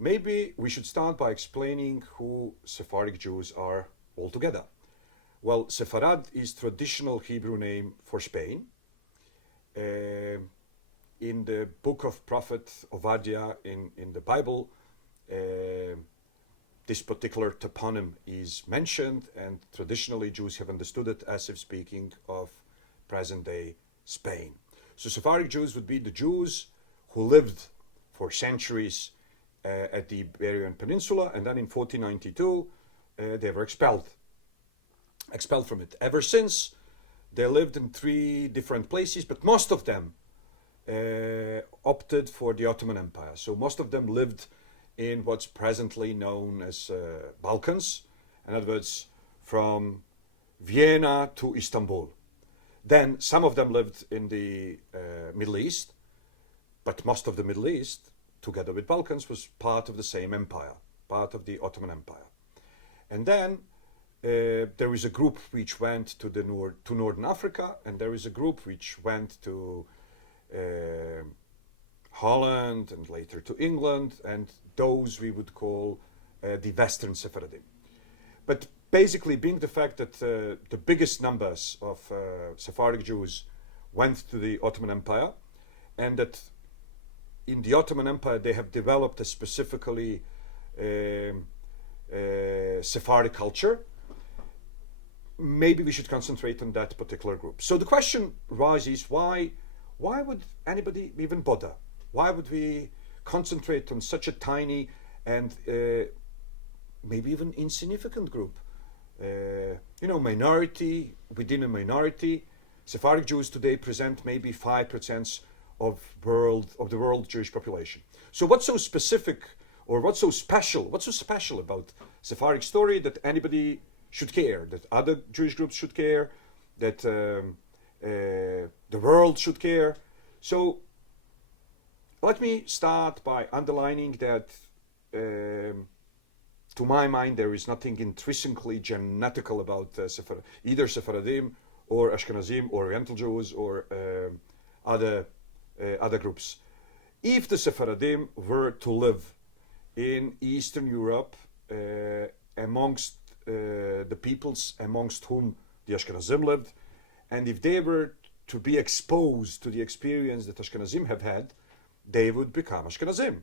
maybe we should start by explaining who Sephardic Jews are altogether. Well, Sepharad is traditional Hebrew name for Spain. In the book of Prophet Obadiah in the Bible, this particular toponym is mentioned, and traditionally Jews have understood it as if speaking of present-day Spain. So Sephardic Jews would be the Jews who lived for centuries at the Iberian Peninsula, and then in 1492 they were expelled from it. Ever since, they lived in 3 different places, but most of them opted for the Ottoman Empire. So most of them lived in what's presently known as Balkans, in other words, from Vienna to Istanbul. Then some of them lived in the Middle East, but most of the Middle East, together with Balkans, was part of the same empire, part of the Ottoman Empire. And then there is a group which went to Northern Africa, and there is a group which went to Holland and later to England, and those we would call the Western Sephardim. But basically, being the fact that the biggest numbers of Sephardic Jews went to the Ottoman Empire, and that in the Ottoman Empire they have developed a specifically Sephardic culture, maybe we should concentrate on that particular group. So the question rises, why would anybody even bother? Why would we concentrate on such a tiny and maybe even insignificant group? Minority within a minority. Sephardic Jews today present maybe 5% of the world Jewish population. So what's so specific, or what's so special about Sephardic story that anybody should care, that other Jewish groups should care, that the world should care? So let me start by underlining that to my mind there is nothing intrinsically genetical about either Sephardim or Ashkenazim or Oriental Jews or other groups. If the Sephardim were to live in Eastern Europe amongst the peoples amongst whom the Ashkenazim lived, and if they were to be exposed to the experience that Ashkenazim have had, they would become Ashkenazim.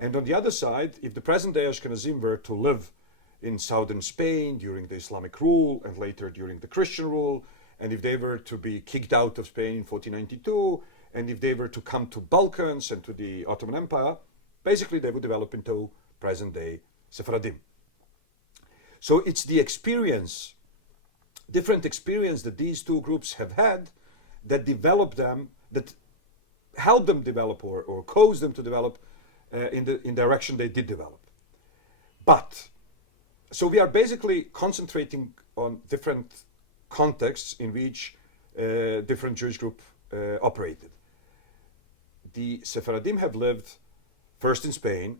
And on the other side, if the present-day Ashkenazim were to live in southern Spain during the Islamic rule and later during the Christian rule, and if they were to be kicked out of Spain in 1492, and if they were to come to Balkans and to the Ottoman Empire, basically they would develop into present-day Sephardim. So it's the experience, different experience that these two groups have had that developed them, that helped them develop or caused them to develop in the direction they did develop. But, so we are basically concentrating on different contexts in which different Jewish groups operated. The Sephardim have lived first in Spain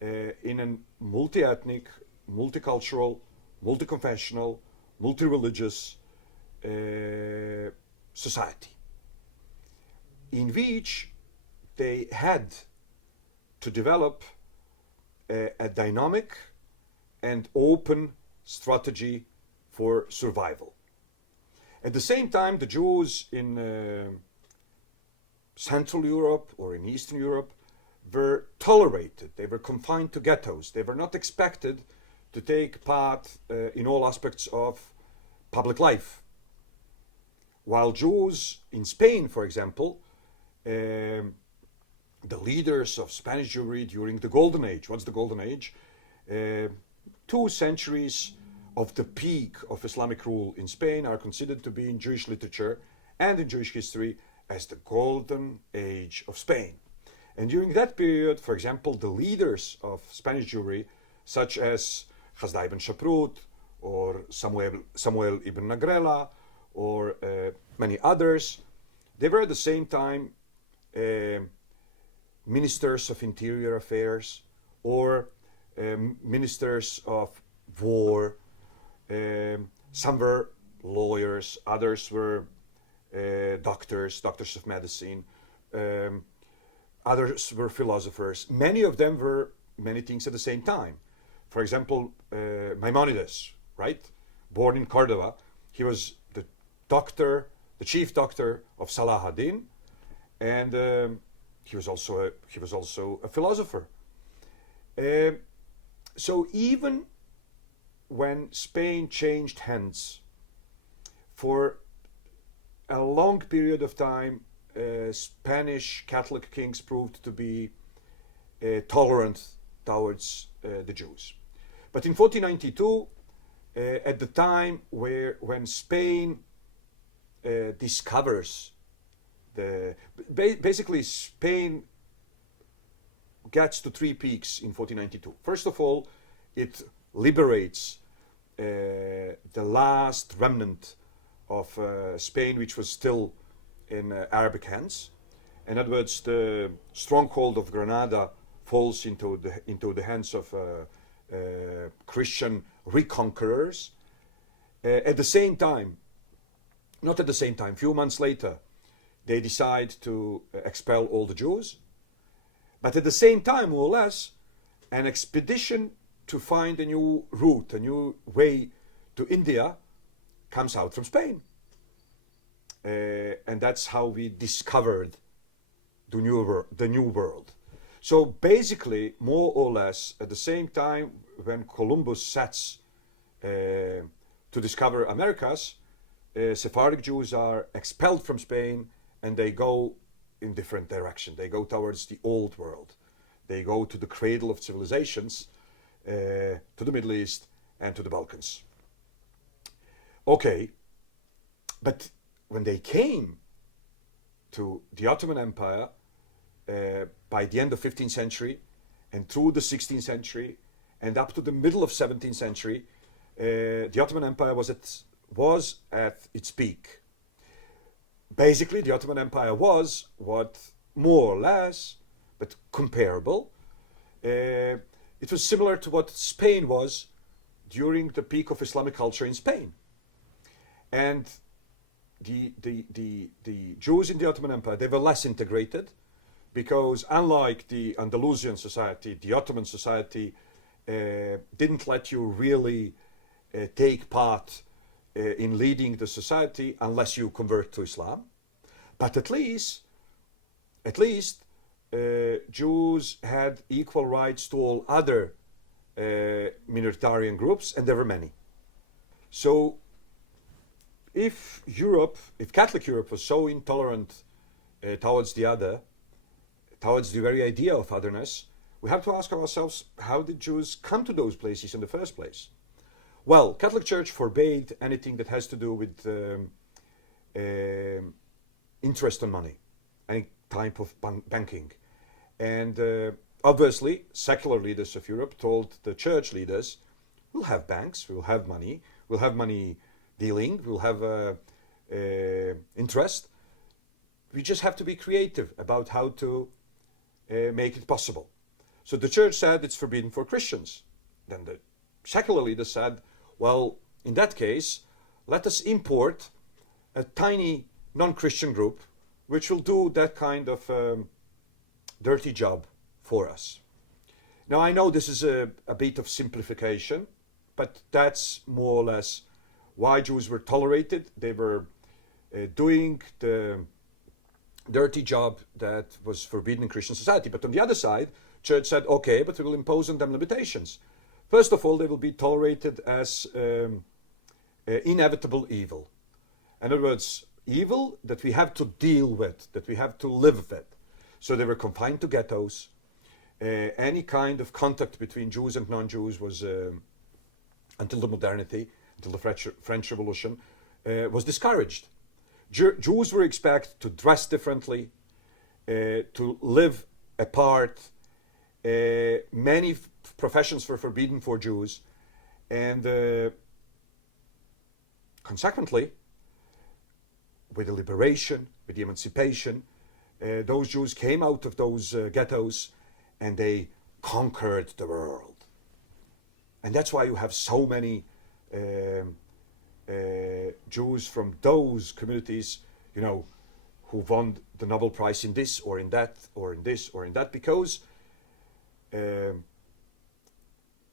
in a multi-ethnic, multicultural, multi-confessional, multi-religious society, in which they had to develop a dynamic and open strategy for survival. At the same time, the Jews in Central Europe or in Eastern Europe were tolerated. They were confined to ghettos. They were not expected to take part in all aspects of public life. While Jews in Spain, for example, the leaders of Spanish Jewry during the Golden Age. What's the Golden Age? 2 centuries of the peak of Islamic rule in Spain are considered to be in Jewish literature and in Jewish history as the Golden Age of Spain. And during that period, for example, the leaders of Spanish Jewry, such as Hasdai ibn Shaprut or Samuel ibn Nagrela or many others, they were at the same time ministers of interior affairs or ministers of war. Some were lawyers, others were doctors of medicine, others were philosophers. Many of them were many things at the same time. For example, Maimonides, right? Born in Cordova, he was the doctor, the chief doctor of Salah ad-Din, and he was also a philosopher. So even when Spain changed hands, for a long period of time, Spanish Catholic kings proved to be tolerant towards the Jews. But in 1492, at the time when Spain discovers basically Spain gets to three peaks in 1492. First of all, it liberates the last remnant of Spain, which was still in Arabic hands. In other words, the stronghold of Granada falls into the hands of Christian reconquerors. At the same time, not at the same time, few months later, they decide to expel all the Jews. But at the same time, more or less, an expedition to find a new route, a new way to India comes out from Spain. And that's how we discovered the new world. So basically, more or less, at the same time when Columbus sets to discover Americas, Sephardic Jews are expelled from Spain and they go in different direction. They go towards the old world. They go to the cradle of civilizations, to the Middle East and to the Balkans. Okay, but when they came to the Ottoman Empire by the end of 15th century and through the 16th century and up to the middle of 17th century, the Ottoman Empire was at its peak. Basically, the Ottoman Empire was what, more or less, but comparable, it was similar to what Spain was during the peak of Islamic culture in Spain. And the Jews in the Ottoman Empire, they were less integrated because unlike the Andalusian society, the Ottoman society didn't let you really take part in leading the society unless you convert to Islam. But at least Jews had equal rights to all other minoritarian groups, and there were many. So if Catholic Europe was so intolerant towards the very idea of otherness, we have to ask ourselves, how did Jews come to those places in the first place? Well, Catholic Church forbade anything that has to do with interest on money, any type of banking. And obviously, secular leaders of Europe told the church leaders, we'll have banks, we'll have money dealing, we'll have interest. We just have to be creative about how to make it possible. So the church said it's forbidden for Christians. Then the secular leaders said, well, in that case, let us import a tiny non-Christian group which will do that kind of dirty job for us. Now, I know this is a bit of simplification, but that's more or less why Jews were tolerated. They were doing the dirty job that was forbidden in Christian society. But on the other side, church said, okay, but we will impose on them limitations. First of all, they will be tolerated as inevitable evil. In other words, evil that we have to deal with, that we have to live with. So they were confined to ghettos. Any kind of contact between Jews and non-Jews was, until the modernity, until the French Revolution, was discouraged. Jews were expected to dress differently, to live apart. Many professions were forbidden for Jews, and consequently, with the liberation, with the emancipation, those Jews came out of those ghettos and they conquered the world. And that's why you have so many Jews from those communities, who won the Nobel Prize in this or in that or in this or in that, because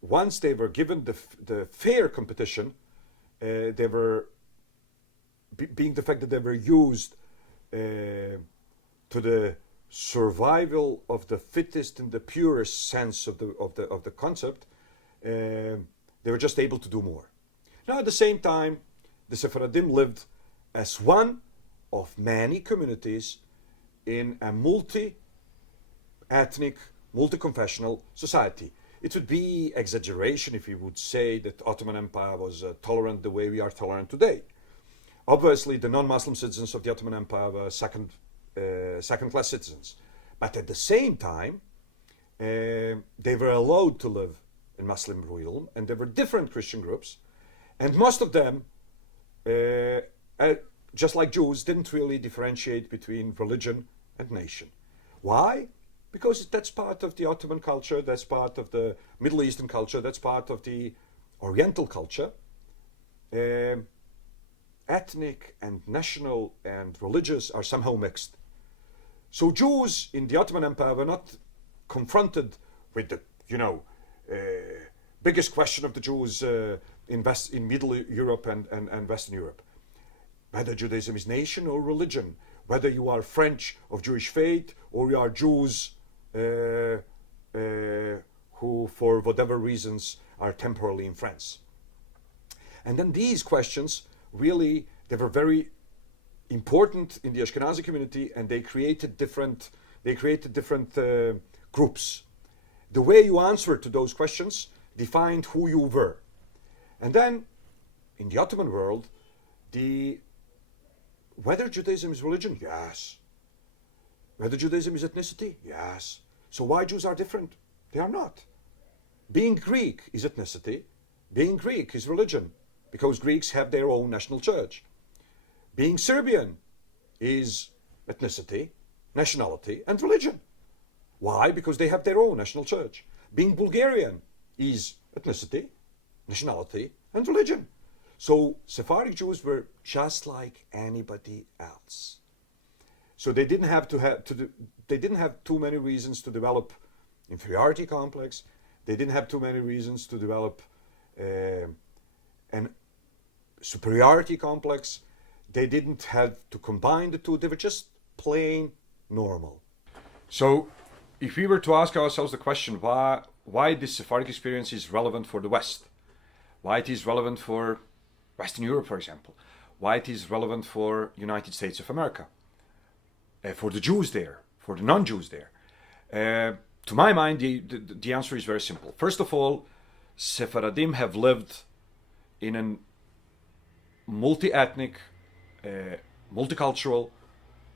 once they were given the fair competition, they were being the fact that they were used to the survival of the fittest in the purest sense of the concept, they were just able to do more. Now, at the same time, the Sephardim lived as one of many communities in a multi-ethnic, multi-confessional society. It would be exaggeration if we would say that Ottoman Empire was tolerant the way we are tolerant today. Obviously, the non-Muslim citizens of the Ottoman Empire were second-class citizens. But at the same time, they were allowed to live in Muslim realm, and there were different Christian groups, and most of them, just like Jews, didn't really differentiate between religion and nation. Why? Because that's part of the Ottoman culture, that's part of the Middle Eastern culture, that's part of the Oriental culture. Ethnic and national and religious are somehow mixed. So Jews in the Ottoman Empire were not confronted with the, biggest question of the Jews in Middle Europe and Western Europe. Whether Judaism is nation or religion, whether you are French of Jewish faith or you are Jews who, for whatever reasons, are temporarily in France. And then these questions really, they were very important in the Ashkenazi community, and they created different groups. The way you answered to those questions defined who you were. And then, in the Ottoman world, whether Judaism is religion? Yes. Whether Judaism is ethnicity? Yes. So why Jews are different? They are not. Being Greek is ethnicity. Being Greek is religion, because Greeks have their own national church. Being Serbian is ethnicity, nationality, and religion. Why? Because they have their own national church. Being Bulgarian is ethnicity, nationality, and religion. So Sephardic Jews were just like anybody else. So they didn't have they didn't have too many reasons to develop inferiority complex. They didn't have too many reasons to develop an superiority complex. They didn't have to combine the two. They were just plain normal. So if we were to ask ourselves the question why this Sephardic experience is relevant for the West, why it is relevant for Western Europe, for example, why it is relevant for United States of America, for the Jews there, for the non-Jews there, to my mind, the answer is very simple. First of all, Sephardim have lived in a multi-ethnic, multicultural,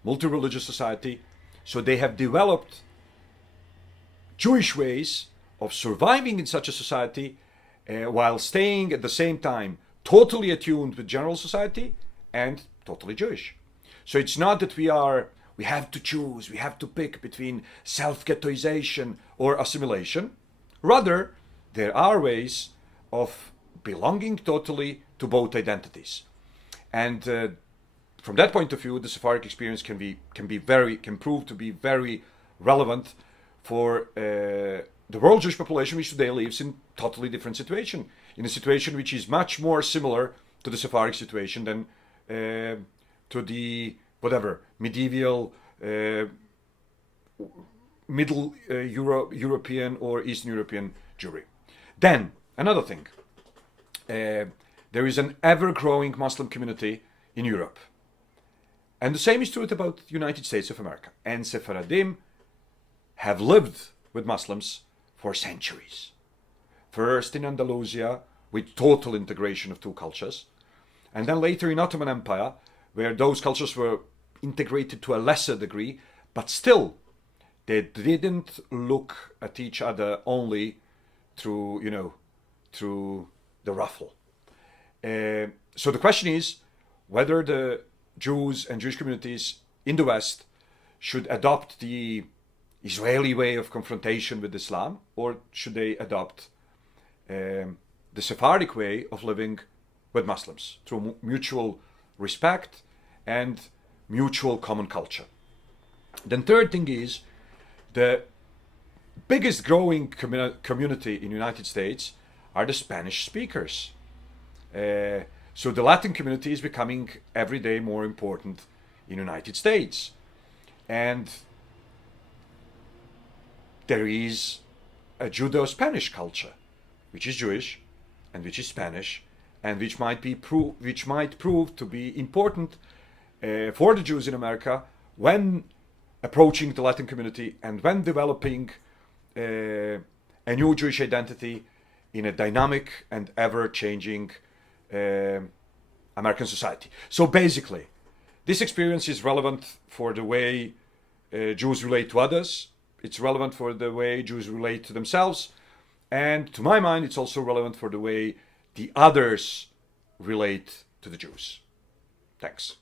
multi-religious society, so they have developed Jewish ways of surviving in such a society while staying at the same time totally attuned with general society and totally Jewish. So it's not that we have to choose, we have to pick between self-ghettoization or assimilation. Rather, there are ways of belonging totally to both identities. And from that point of view, the Sephardic experience can prove to be very relevant for the world Jewish population, which today lives in totally different situation, in a situation which is much more similar to the Sephardic situation than to the medieval Middle European or Eastern European Jewry. Then another thing, there is an ever-growing Muslim community in Europe, and the same is true about the United States of America. And Sephardim have lived with Muslims for centuries. First in Andalusia, with total integration of two cultures, and then later in Ottoman Empire, where those cultures were integrated to a lesser degree, but still they didn't look at each other only through the ruffle. So the question is whether the Jews and Jewish communities in the West should adopt the Israeli way of confrontation with Islam, or should they adopt the Sephardic way of living with Muslims through mutual respect and mutual common culture. Then third thing is the biggest growing community in the United States are the Spanish speakers. So the Latin community is becoming every day more important in the United States. And there is a Judeo-Spanish culture, which is Jewish and which is Spanish, and which might prove to be important for the Jews in America when approaching the Latin community and when developing a new Jewish identity in a dynamic and ever-changing American society. So basically, this experience is relevant for the way Jews relate to others. It's relevant for the way Jews relate to themselves. And to my mind, it's also relevant for the way the others relate to the Jews. Thanks.